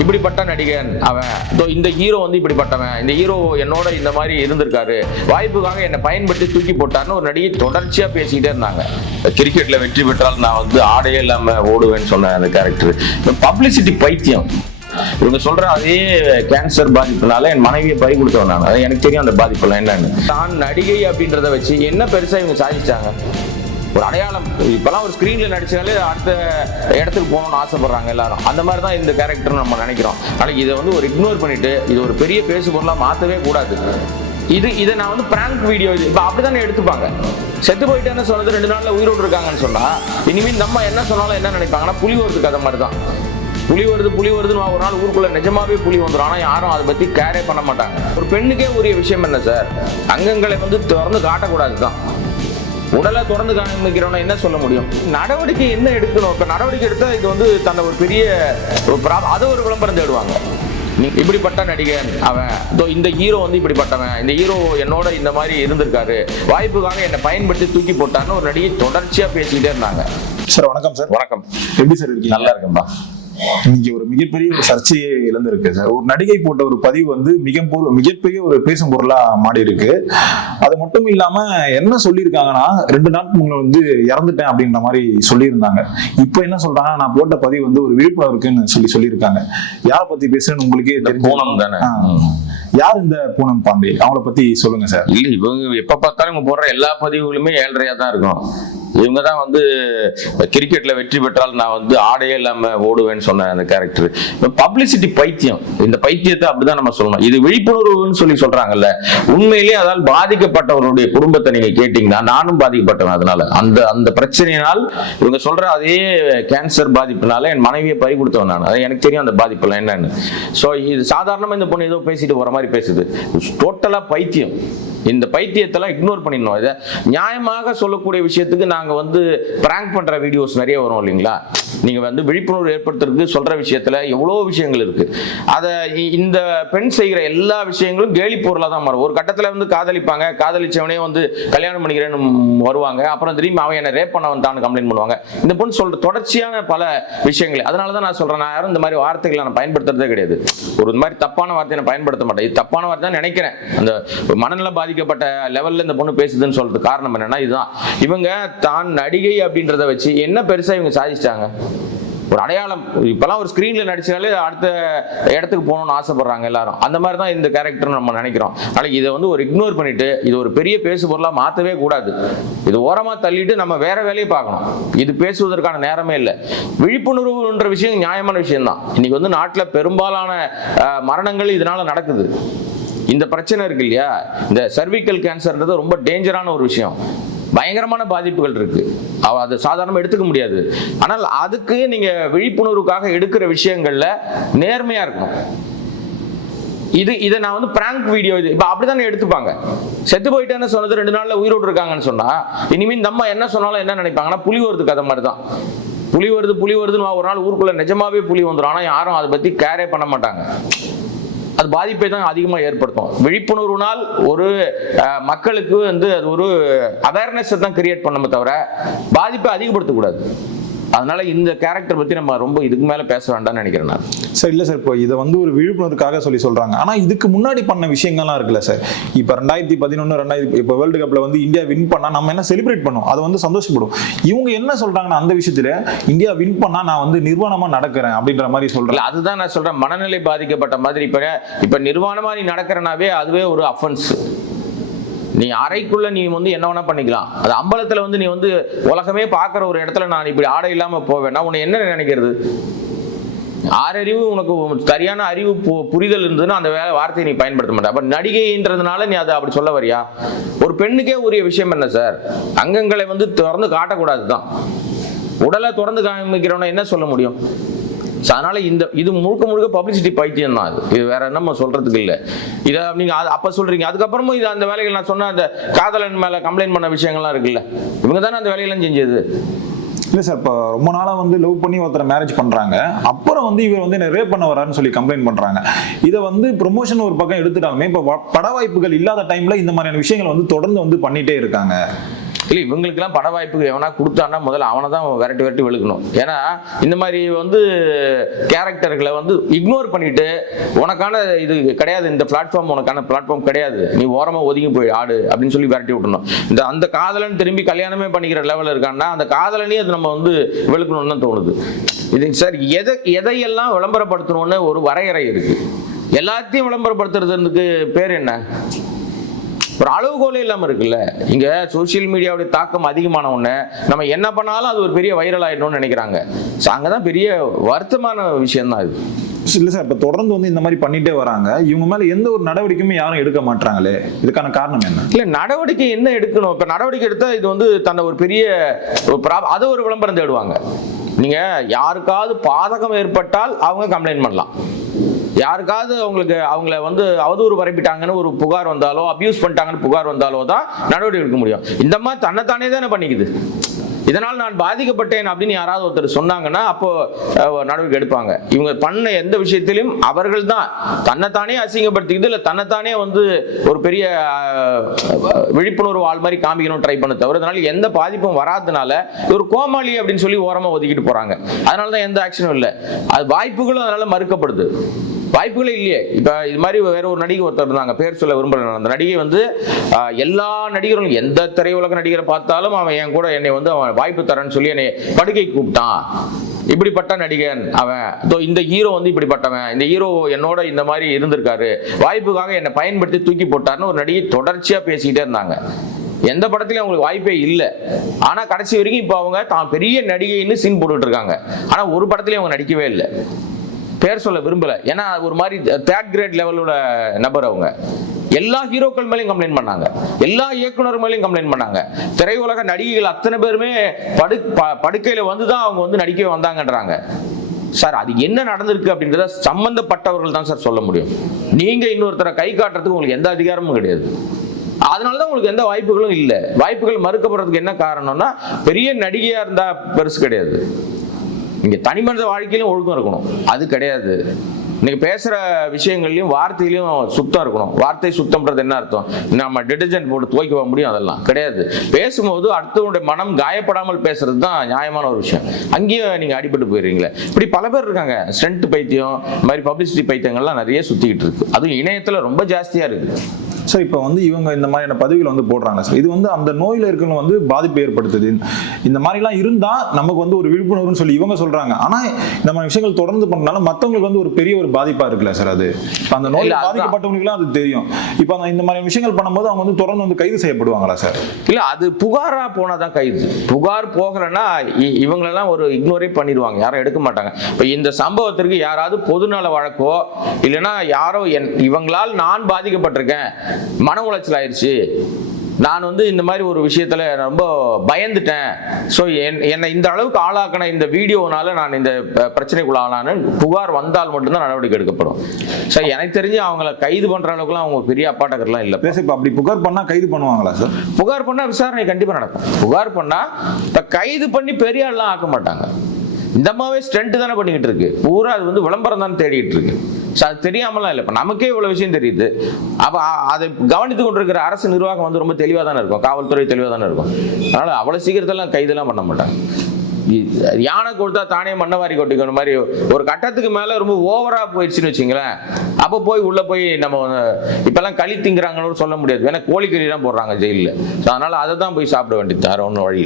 இப்படிப்பட்ட நடிகன் அவன். இந்த ஹீரோ வந்து இப்படிப்பட்டவன். இந்த ஹீரோ என்னோட இந்த மாதிரி இருந்திருக்காரு. வாய்ப்புக்காக என்னை பயன்படுத்தி தூக்கி போட்டார்னு ஒரு நடிகை தொடர்ச்சியா பேசிக்கிட்டே இருந்தாங்க. கிரிக்கெட்ல வெற்றி பெற்றால் நான் வந்து ஆடையே இல்லாம ஓடுவேன்னு சொன்ன அந்த கேரக்டர் பப்ளிசிட்டி பைத்தியம். இவங்க சொல்ற அதே கேன்சர் பாதிப்புனால என் மனைவியை பறி கொடுத்தவன் நான். எனக்கு தெரியும் அந்த பாதிப்புலாம் என்னன்னு. தான் நடிகை அப்படின்றத வச்சு என்ன பெருசா இவங்க சாதிச்சாங்க? ஒரு அடையாளம். இப்பெல்லாம் ஒரு ஸ்க்ரீன்ல நடிச்சாலே அடுத்த இடத்துக்கு போகணும்னு ஆசைப்படுறாங்க எல்லாரும். அந்த மாதிரி தான் இந்த கேரக்டர் நம்ம நினைக்கிறோம். நாளைக்கு இதை வந்து ஒரு இக்னோர் பண்ணிட்டு இது ஒரு பெரிய பேசு பொருளாக மாற்றவே கூடாது. இது இதை நான் வந்து பிராங்க் வீடியோ இது. இப்போ அப்படிதானே எடுத்துப்பாங்க. செத்து போயிட்டேன்னு சொன்னது ரெண்டு நாள்ல உயிரோடு இருக்காங்கன்னு சொன்னா இனிமேல் நம்ம என்ன சொன்னாலும் என்ன நினைப்பாங்கன்னா புலி வருது அதை மாதிரி தான் புலி வருது புலி வருதுன்னு ஒரு நாள் ஊருக்குள்ள நிஜமாவே புலி வந்துடும் ஆனா யாரும் அதை பத்தி கேரே பண்ண மாட்டாங்க. ஒரு பெண்ணுக்கே உரிய விஷயம் என்ன சார் அங்கங்களை வந்து திறந்து காட்டக்கூடாது தான் உடலை திறந்து காமிக்கிறவன என்ன சொல்ல முடியும்? நடவடிக்கை என்ன எடுக்கணும்? இப்ப நடவடிக்கை எடுத்தா இது வந்து தன்னை ஒரு பெரிய அதை ஒரு விளம்பரம் தேடுவாங்க. நீ இப்படிப்பட்ட நடிகன் அவன். இந்த ஹீரோ வந்து இப்படிப்பட்டவன். இந்த ஹீரோ என்னோட இந்த மாதிரி இருந்திருக்காரு. வாய்ப்புக்காக என்னை பயன்படுத்தி தூக்கி போட்டார்னு ஒரு நடிகை தொடர்ச்சியா பேசிக்கிட்டே இருந்தாங்க. சார் வணக்கம் சார். வணக்கம். எப்படி சார் இருக்கீங்க? நல்லா இருக்கேன்பா. இன்னைக்கு ஒரு மிகப்பெரிய ஒரு சர்ச்சையே இழந்திருக்கு. சார் ஒரு நடிகை போட்ட ஒரு பதிவு வந்து மிக பொரு- மிகப்பெரிய ஒரு பேசும் பொருளா மாறி இருக்கு அது மட்டும் இல்லாம என்ன சொல்லியிருக்காங்கன்னா ரெண்டு நாட்கள் முன்ன வந்து இறந்துட்டேன் அப்படின்ற மாதிரி சொல்லியிருந்தாங்க. இப்போ என்ன சொல்றாங்க நான் போட்ட பதிவு வந்து ஒரு விழிப்புணர்வுக்குன்னு சொல்லி சொல்லியிருக்காங்க. யாரை பத்தி பேசுறேன்னு உங்களுக்கே பூனம் தானே. யார் இந்த பூனம் பாண்டே? அவங்கள பத்தி சொல்லுங்க சார். இல்ல இவங்க எப்ப பார்த்தாலும் இவங்க போடுற எல்லா பதிவுகளுமே ஏழ்றையா தான் இருக்கும். இவங்க தான் வந்து கிரிக்கெட்ல வெற்றி பெற்றால் நான் வந்து ஆடையே இல்லாம ஓடுவேன்னு சொன்ன அந்த கேரக்டர் பப்ளிசிட்டி பைத்தியம். இந்த பைத்தியத்தை அப்படிதான் நம்ம சொல்லணும். இது விழிப்புணர்வுன்னு சொல்லி சொல்றாங்கல்ல. உண்மையிலேயே அதால் பாதிக்கப்பட்டவருடைய குடும்பத்தை நீங்க கேட்டீங்கன்னா நானும் பாதிக்கப்பட்டவன் அதனால. அந்த அந்த பிரச்சனையினால் இவங்க சொல்ற அதே கேன்சர் பாதிப்புனால என் மனைவியை பறி கொடுத்தவன் நான். அது எனக்கு தெரியும் அந்த பாதிப்புலாம் என்னன்னு. ஸோ இது சாதாரணமா இந்த பொண்ணு ஏதோ பேசிட்டு போற மாதிரி பேசுது. டோட்டலா பைத்தியம். இந்த பைத்தியத்தெல்லாம் இக்னோர் பண்ணிடணும். இதை நியாயமாக சொல்லக்கூடிய விஷயத்துக்கு நாங்கள் வந்து பிராங்க் பண்ணுற வீடியோஸ் நிறைய வரும் இல்லைங்களா? நீங்கள் வந்து விழிப்புணர்வு ஏற்படுத்துறதுக்கு சொல்கிற விஷயத்தில் எவ்வளோ விஷயங்கள் இருக்குது அதை இந்த பெண் செய்கிற எல்லா விஷயங்களும் கேலி பொருளாக தான் மாறும். ஒரு கட்டத்தில் வந்து காதலிப்பாங்க காதலிச்சவனே வந்து கல்யாணம் பண்ணிக்கிறேன்னு வருவாங்க. அப்புறம் திரும்பி அவன் என்னை ரேப் பண்ண வந்தான்னு கம்ப்ளைண்ட் பண்ணுவாங்க. இந்த பொண்ணு சொல்கிற தொடர்ச்சியான பல விஷயங்கள். அதனால தான் நான் சொல்கிறேன் நான் யாரும் இந்த மாதிரி வார்த்தைகளை நான் பயன்படுத்துறதே கிடையாது. ஒரு இந்த மாதிரி தப்பான வார்த்தையை நான் பயன்படுத்த மாட்டேன். இது தப்பான வார்த்தை தான் நினைக்கிறேன். அந்த மனநல பாதி பாதிக்கப்பட்ட லெவல்ல இந்த பொண்ணு பேசுதுன்னு சொல்றது காரணம் என்னன்னா இதுதான். இவங்க தான் நடிகை அப்படின்றத வச்சு என்ன பெருசாக இவங்க சாதிச்சிட்டாங்க? ஒரு அடையாளம். இப்போலாம் ஒரு ஸ்க்ரீனில் நடிச்சாலே அடுத்த இடத்துக்கு போகணும்னு ஆசைப்படுறாங்க எல்லாரும். அந்த மாதிரி தான் இந்த கேரக்டர் நம்ம நினைக்கிறோம். நாளைக்கு இதை வந்து ஒரு இக்னோர் பண்ணிட்டு இது ஒரு பெரிய பேசு பொருளாக மாற்றவே கூடாது. இது ஓரமா தள்ளிட்டு நம்ம வேற வேலையை பார்க்கணும். இது பேசுவதற்கான நேரமே இல்லை. விழிப்புணர்வுன்ற விஷயம் நியாயமான விஷயம் தான் இன்னைக்கு வந்து நாட்டில் பெரும்பாலான மரணங்கள் இதனால நடக்குது. இந்த பிரச்சனை இருக்கு இல்லையா? இந்த சர்விக்கல் கேன்சர்ன்றது ரொம்ப டேஞ்சரான ஒரு விஷயம். பயங்கரமான பாதிப்புகள் இருக்கு. அவ அதை சாதாரணமாக எடுத்துக்க முடியாது. ஆனால் அதுக்கு நீங்க விழிப்புணர்வுக்காக எடுக்கிற விஷயங்கள்ல நேர்மையா இருக்கணும். இது இதை நான் வந்து பிராங்க் வீடியோ இது இப்போ அப்படிதானே எடுத்துப்பாங்க. செத்து போயிட்டேன்னு சொன்னது ரெண்டு நாளில் உயிரோடு இருக்காங்கன்னு சொன்னால் இனிமேல் நம்ம என்ன சொன்னாலும் என்ன நினைப்பாங்கன்னா புலி வருது கதை மாதிரி தான் புலி வருது புலி வருதுன்னு ஒரு நாள் ஊருக்குள்ளே நிஜமாவே புலி வந்துடும் ஆனால் யாரும் அதை பற்றி கேரே பண்ண மாட்டாங்க. அது பாதிப்பை தான் அதிகமாக ஏற்படுத்தும். விழிப்புணர்வுனால் ஒரு மக்களுக்கு வந்து அது ஒரு அவேர்னஸ் தான் கிரியேட் பண்ணமே தவிர பாதிப்பை அதிகப்படுத்தக்கூடாது. அதனால இந்த கேரக்டர் பத்தி நம்ம ரொம்ப இதுக்கு மேல பேச வேண்டாம்னு நினைக்கிறேன் நான். சார் இல்ல சார் இப்போ இதை வந்து ஒரு விழிப்புணர்வுக்காக சொல்லி சொல்றாங்க. ஆனா இதுக்கு முன்னாடி பண்ண விஷயங்கள்லாம் இருக்குல்ல சார் இப்போ ரெண்டாயிரத்தி பதினொன்று ரெண்டாயிரத்தி இப்போ வேர்ல்டு கப்ல வந்து இந்தியா வின் பண்ணா நம்ம என்ன செலிப்ரேட் பண்ணோம்? அதை வந்து சந்தோஷப்படும். இவங்க என்ன சொல்றாங்கன்னா அந்த விஷயத்துல இந்தியா வின் பண்ணா நான் வந்து நிர்வாணமா நடக்கிறேன் அப்படின்ற மாதிரி சொல்றேன் இல்ல அதுதான் நான் சொல்றேன். மனநிலை பாதிக்கப்பட்ட மாதிரி இப்ப இப்ப நிர்வாணமா நீ நடக்கிறனாவே அதுவே ஒரு அஃபென்ஸ் நீ அறைக்குள்ள நீ வந்து என்ன வேணா பண்ணிக்கலாம். அது அம்பலத்துல வந்து நீ வந்து உலகமே பார்க்குற ஒரு இடத்துல நான் இப்படி ஆடை இல்லாமல் போவேன்னா உன்னை என்ன நினைக்கிறது? ஆறறிவு உனக்கு சரியான அறிவு பு- புரிதல் இருந்ததுன்னா அந்த வேலை வார்த்தையை நீ பயன்படுத்த மாட்டேன் அப்ப நடிகைன்றதுனால நீ அதை அப்படி சொல்ல வரியா? ஒரு பெண்ணுக்கே உரிய விஷயம் என்ன சார்? அங்கங்களை வந்து திறந்து காட்டக்கூடாது தான் உடலை திறந்து காமிக்கிறவன என்ன சொல்ல முடியும்? ஸோ அதனால இந்த இது முழுக்க முழுக்க பப்ளிசிட்டி பைத்தியம் தான் இது. வேற நம்ம சொல்றதுக்கு இல்லை. இதை நீங்கள் அது அப்ப சொல்றீங்க. அதுக்கப்புறமும் இது அந்த வேலைகள் நான் சொன்ன அந்த காதலன் மேலே கம்ப்ளைண்ட் பண்ண விஷயங்கள்லாம் இருக்குல்ல. இவங்க தானே அந்த வேலையெல்லாம் செஞ்சது? இல்லை சார் இப்போ ரொம்ப நாளாக வந்து லவ் பண்ணி ஒருத்தர் மேரேஜ் பண்ணுறாங்க அப்புறம் வந்து இவர் வந்து என்ன ரேப் பண்ண வரான்னு சொல்லி கம்ப்ளைண்ட் பண்ணுறாங்க இதை வந்து ப்ரொமோஷன் ஒரு பக்கம் எடுத்துட்டாலுமே இப்போ பட வாய்ப்புகள் இல்லாத டைமில் இந்த மாதிரியான விஷயங்களை வந்து தொடர்ந்து வந்து பண்ணிகிட்டே இருக்காங்க. இல்லை இவங்களுக்கெல்லாம் பட வாய்ப்புக்கு எவனா கொடுத்தான்னா முதல்ல அவனை தான் விரட்டி விரட்டி விழுக்கணும் ஏன்னா இந்த மாதிரி வந்து கேரக்டர்களை வந்து இக்னோர் பண்ணிட்டு உனக்கான இது கிடையாது இந்த பிளாட்ஃபார்ம் உனக்கான பிளாட்ஃபார்ம் கிடையாது. நீ ஓரமாக ஒதுங்கி போய் ஆடு அப்படின்னு சொல்லி விரட்டி விட்டணும் இந்த அந்த காதலன் திரும்பி கல்யாணமே பண்ணிக்கிற லெவலில் இருக்கான்னா அந்த காதலனே அது நம்ம வந்து விழுக்கணும்னு தான் தோணுது. இது சார் எதை எதையெல்லாம் விளம்பரப்படுத்தணும்னு ஒரு வரையறை இருக்கு? எல்லாத்தையும் விளம்பரப்படுத்துறதுக்கு பேர் என்ன? ஒரு அளவுகோலே இல்லாமல் இருக்குல்ல? இங்க சோஷியல் மீடியாவுடைய தாக்கம் அதிகமான உடனே நம்ம என்ன பண்ணாலும் அது ஒரு பெரிய வைரல் ஆயிடணும்னு நினைக்கிறாங்க. ஸோ அங்கே தான் பெரிய வருத்தமான விஷயம் தான் இது. இல்ல சார் இப்ப தொடர்ந்து வந்து இந்த மாதிரி பண்ணிட்டே வராங்க. இவங்க மேல எந்த ஒரு நடவடிக்கையுமே யாரும் எடுக்க மாட்டாங்களே இதுக்கான காரணம் என்ன? இல்ல நடவடிக்கை என்ன எடுக்கணும்? இப்ப நடவடிக்கை எடுத்தா இது வந்து தன்னை ஒரு பெரிய அதை ஒரு விளம்பரம் தேடுவாங்க. நீங்க யாருக்காவது பாதகம் ஏற்பட்டால் அவங்க கம்ப்ளைண்ட் பண்ணலாம். யாருக்காவது அவங்களுக்கு அவங்கள வந்து அவதூறு பரப்பிட்டாங்கன்னு ஒரு புகார் வந்தாலோ அபியூஸ் பண்ணிட்டாங்கன்னு புகார் வந்தாலோ தான் நடவடிக்கை எடுக்க முடியும். இந்த மாதிரி தன்னைத்தானே தானே பண்ணிக்குது. இதனால் நான் பாதிக்கப்பட்டேன் அப்படின்னு யாராவது ஒருத்தர் சொன்னாங்கன்னா அப்போ நடவடிக்கை எடுப்பாங்க. இவங்க பண்ண எந்த விஷயத்திலும் அவர்கள் தான். தன்னைத்தானே அசிங்கப்படுத்திக்கிது இல்லை தன்னைத்தானே வந்து ஒரு பெரிய விழிப்புணர்வு ஆள் மாதிரி காமிக்கணும் ட்ரை பண்ண தவிர அதனால எந்த பாதிப்பும் வராதனால ஒரு கோமாளி அப்படின்னு சொல்லி ஓரமாக ஒதுக்கிட்டு போறாங்க. அதனால தான் எந்த ஆக்ஷனும் இல்லை. அது வாய்ப்புகளும் அதனால மறுக்கப்படுது. வாய்ப்புகளே இல்லையே. இப்போ இது மாதிரி வேற ஒரு நடிகை ஒருத்தர் இருந்தாங்க. பேர் சொல்ல விரும்புகிறேன் அந்த நடிகை வந்து எல்லா நடிகர்களும் எந்த திரையுலக நடிகரை பார்த்தாலும் அவன் என் கூட என்னை வந்து அவன் வாய்ப்பு தரேன்னு சொல்லி என்னை படுகை கூப்பிட்டான். இப்படிப்பட்ட நடிகன் அவன். தோ இந்த ஹீரோ வந்து இப்படிப்பட்டவன். இந்த ஹீரோ என்னோட இந்த மாதிரி இருந்திருக்காரு. வாய்ப்புக்காக என்னை பயன்படுத்தி தூக்கி போட்டாருன்னு ஒரு நடிகை தொடர்ச்சியாக பேசிக்கிட்டே இருந்தாங்க. எந்த படத்துலையும் அவங்களுக்கு வாய்ப்பே இல்லை. ஆனால் கடைசி வரைக்கும் இப்போ அவங்க தான் பெரிய நடிகைன்னு சீன் போட்டுட்டு இருக்காங்க. ஆனால் ஒரு படத்துலையும் அவங்க நடிக்கவே இல்லை. பேர் சொல்ல விரும்பல. ஏன்னா ஒரு மாதிரி தேர்ட் கிரேட் லெவலோட நபர் அவங்க. எல்லா ஹீரோக்கள் மேலேயும் கம்ப்ளைண்ட் பண்ணாங்க. எல்லா இயக்குனர் மேலேயும் கம்ப்ளைண்ட் பண்ணாங்க. திரையுலக நடிகைகள் அத்தனை பேருமே படு ப- படுக்கையில வந்து தான் அவங்க வந்து நடிக்க வந்தாங்கன்றாங்க. சார் அது என்ன நடந்திருக்கு அப்படின்றத சம்பந்தப்பட்டவர்கள் தான் சார் சொல்ல முடியும். நீங்க இன்னொருத்தரை கை காட்டுறதுக்கு உங்களுக்கு எந்த அதிகாரமும் கிடையாது. அதனால தான் உங்களுக்கு எந்த வாய்ப்புகளும் இல்லை. வாய்ப்புகள் மறுக்கப்படுறதுக்கு என்ன காரணம்னா பெரிய நடிகையா இருந்தா பெருசு கிடையாது. இங்கே தனி மனித வாழ்க்கையிலும் ஒழுக்கம் இருக்கணும். அது கிடையாது. நீங்க பேசுகிற விஷயங்கள்லையும் வார்த்தையிலையும் சுத்தம் இருக்கணும். வார்த்தை சுத்தம்ன்றது என்ன அர்த்தம்? நம்ம டிடர்ஜென்ட் போட்டு துவைக்க முடியும் அதெல்லாம். கிடையாது. பேசும்போது அடுத்தவனுடைய மனம் காயப்படாமல் பேசுறது தான் நியாயமான ஒரு விஷயம். அங்கேயும் நீங்கள் அடிபட்டு போயிடுறீங்களே. இப்படி பல பேர் இருக்காங்க. ஸ்ட்ரென்த் பைத்தியம் மாதிரி பப்ளிசிட்டி பைத்தியங்கள்லாம் நிறைய சுற்றிக்கிட்டு இருக்கு. அதுவும் இணையத்தில் ரொம்ப ஜாஸ்தியாக இருக்குது சார் இப்போ வந்து இவங்க இந்த மாதிரியான பதிவுகள் வந்து போடுறாங்க. சார் இது வந்து அந்த நோயில இருக்கவங்க வந்து பாதிப்பு ஏற்படுத்துது. இந்த மாதிரிலாம் இருந்தா நமக்கு வந்து ஒரு விழிப்புணர்வுன்னு சொல்லி இவங்க சொல்றாங்க. ஆனா இந்த மாதிரி விஷயங்கள் தொடர்ந்து பண்ணனால மத்தவங்களுக்கு வந்து ஒரு பெரிய ஒரு பாதிப்பா இருக்குல்ல சார் அது? இப்ப அந்த நோயில். பாதிக்கப்பட்டவங்களுக்குலாம் அது தெரியும். இப்போ அந்த இந்த மாதிரி விஷயங்கள் பண்ணும்போது அவங்க வந்து தொடர்ந்து வந்து கைது செய்யப்படுவாங்களா சார்? இல்ல அது புகாரா போனாதான் கைது. புகார் போகலைன்னா இவங்களெல்லாம் ஒரு இக்னோரே பண்ணிடுவாங்க. யாரும் எடுக்க மாட்டாங்க. இப்போ இந்த சம்பவத்திற்கு யாராவது பொதுநல வழக்கோ இல்லைன்னா யாரோ என் இவங்களால் நான் பாதிக்கப்பட்டிருக்கேன். மன உளைச்சல் ஆயிடுச்சு நான் வந்து இந்த மாதிரி ஒரு விஷயத்துல ரொம்ப பயந்துட்டேன். ஸோ என்னை இந்த அளவுக்கு ஆளாக்கின இந்த வீடியோனால நான் இந்த பிரச்சனைக்குள்ள ஆளானு புகார் வந்தால் மட்டும்தான் நடவடிக்கை எடுக்கப்படும். சார் எனக்கு தெரிஞ்சு அவங்கள கைது பண்ற அளவுக்குலாம் அவங்க பெரிய அப்பாட்டக்கர்லாம் இல்லை. பேச இப்போ அப்படி புகார் பண்ணா கைது பண்ணுவாங்களா சார் புகார் பண்ணா விசாரணை கண்டிப்பா நடக்கும். புகார் பண்ணா இப்ப கைது பண்ணி பெரிய ஆள்லாம் ஆக்க மாட்டாங்க. இந்த அம்மாவே ஸ்ட்ரென்ட் தானே பண்ணிக்கிட்டு இருக்கு. பூரா அது வந்து விளம்பரம் தான் தேடிட்டு இருக்கு. ஸோ அது தெரியாமலாம் இல்லை. இப்போ நமக்கே இவ்வளோ விஷயம் தெரியுது. அப்போ அதை கவனித்து கொண்டிருக்கிற அரசு நிர்வாகம் வந்து ரொம்ப தெளிவாக தானே இருக்கும். காவல்துறை தெளிவாக தானே இருக்கும். அதனால் அவ்வளோ சீக்கிரத்தெல்லாம் கைதெல்லாம் பண்ண மாட்டாங்க. யானை கொடுத்தா தானே மண்ணவாரி கொட்டிக்கணும் மாதிரி ஒரு கட்டத்துக்கு மேல ரொம்ப ஓவரா போயிடுச்சுன்னு வச்சுங்களேன். அப்போ போய் உள்ள போய் நம்ம இப்பெல்லாம் களி திங்கிறாங்கன்னு சொல்ல முடியாது. ஏன்னா கோழிக்கறி தான் போடுறாங்க ஜெயிலில். அதனால அதை தான் போய் சாப்பிட வேண்டியது. வேற ஒன்றும் வழி இல்லை.